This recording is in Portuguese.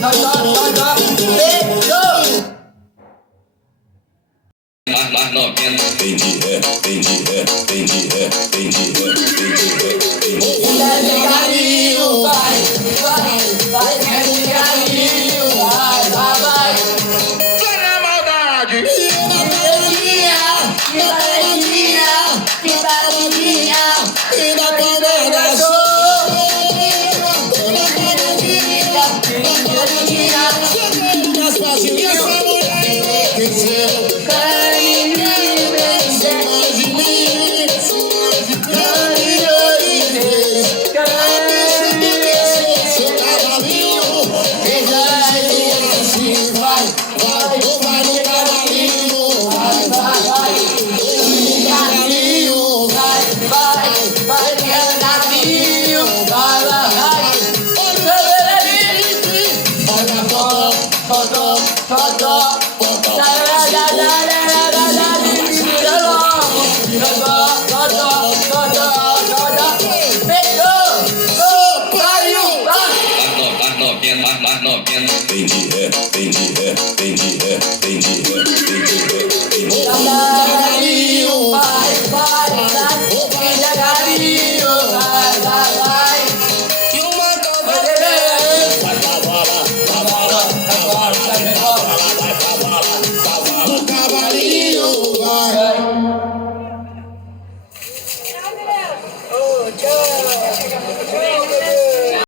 Mais 90. Vem de ré, vem de ré, vem de ré, vem de ré, vem de ré, vem de ré. Devagarinho, vai, devagarinho, vai. Vai na maldade. Que baladinha, e na palma da Mais 90. Vem de ré, vem de ré, vem de ré, vem de ré, vem de ré, vem de ré. Devagarinho, vai, devagarinho, vai. E uma o cavalinho vai. Oh, tchau.